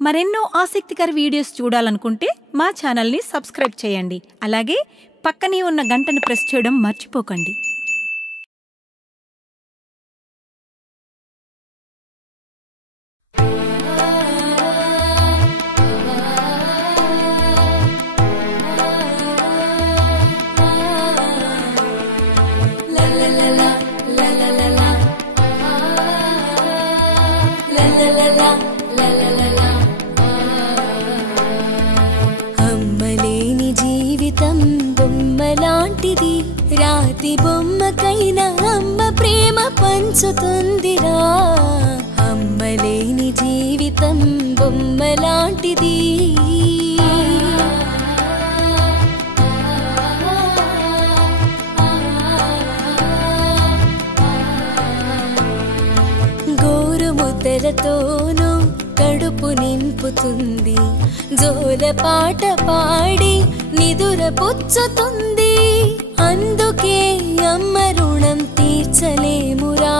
మరెన్నో ఆసక్తికర వీడియోస్ చూడాలనుకుంటే మా ఛానల్ని సబ్స్క్రైబ్ చేయండి. అలాగే పక్కనే ఉన్న గంటను ప్రెస్ చేయడం మర్చిపోకండి. అమ్మలేని జీవితం బొమ్మలాంటిది, రాతి బొమ్మకైనా అమ్మ ప్రేమ పంచుతుందిరా. అమ్మలేని జీవితం బొమ్మలాంటిది. గోరు ముద్దలతోనూ కడుపు నింపుతుంది, జోల పాట పాడి నిదుర పుచ్చుతుంది. అందుకే అమ్మ రుణం తీర్చలేమురా,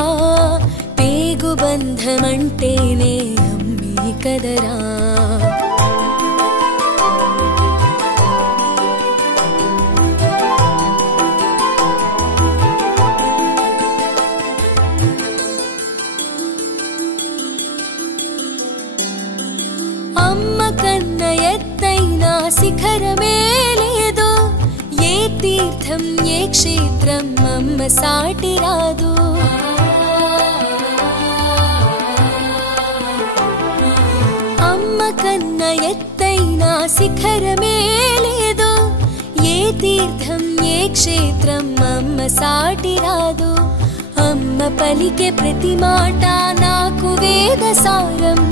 పేగు బంధమంటేనే అమ్మే కదరా. అమ్మ కన్న ఎత్తైన శిఖరమే లేదు, ఏ తీర్థం ఏ క్షేత్రం అమ్మ సాటి రాదు. అమ్మ కన్న ఎత్తైన శిఖరమే లేదు, ఏ తీర్థం ఏ క్షేత్రం అమ్మ సాటి రాదు. అమ్మ పలికే ప్రతి మాట నాకు వేద సారం,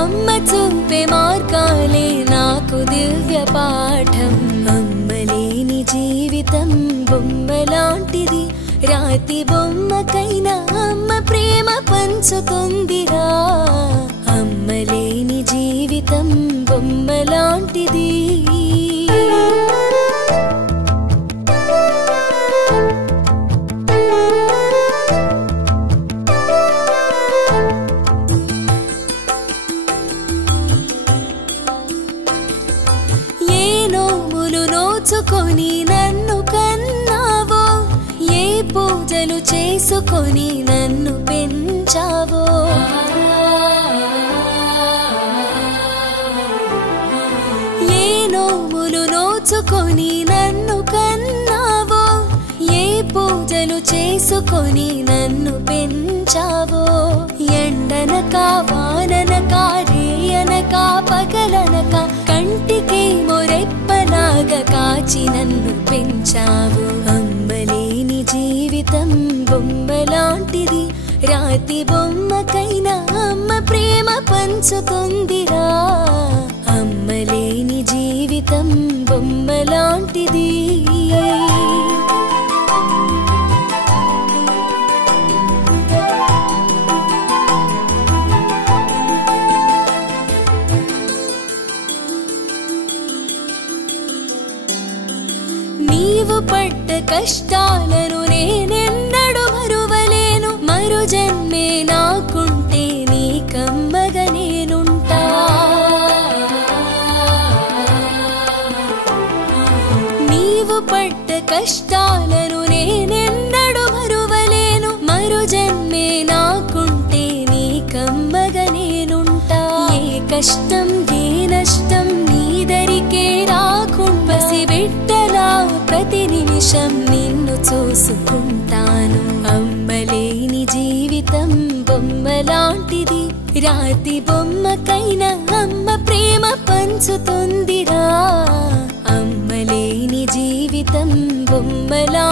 అమ్మ చూపే మార్గాలే నాకు దివ్య పాఠం. అమ్మలేని జీవితం బొమ్మలాంటిది, రాతి బొమ్మకైనా అమ్మ ప్రేమ పంచుతుందిరా. అమ్మలేని జీవితం బొమ్మలాంటిది. నోచుకొని నన్ను కన్నావో, ఏ పూజలు చేసుకొని నన్ను పెంచావో. ఏ నోములు నోచుకొని నన్ను కన్నావో, ఏ పూజలు చేసుకొని నన్ను పెంచావో. ఎండనక వాననక రేయనక పగలనక కంటికి మొరెప్పలాగా కాచి నన్ను పెంచావు. అమ్మలేని జీవితం బొమ్మలాంటిది, రాతి బొమ్మకైనా అమ్మ ప్రేమ పంచుతుందిరా. అమ్మలేని జీవితం బొమ్మలాంటిది. నీవు పడ్డ కష్టాలను నేనెన్నడూ మరువలేను, మరు జన్మే నాకుంటే నీకమ్మగా నేనుంటా. నీవు పడ్డ కష్టాలను నేనెన్నడూ మరువలేను, మరు జన్మే నాకుంటే నీకమ్మగా నేనుంటా. ఏ కష్టం ఏ నష్టం నీదరికే రాకుండా పసిబిడ్డలా ప్రతి నిమిషం నిన్ను చూసుకుంటాను. అమ్మలేని జీవితం బొమ్మలాంటిది, రాతి బొమ్మకైనా అమ్మ ప్రేమ పంచుతుందిరా. అమ్మలేని జీవితం బొమ్మలా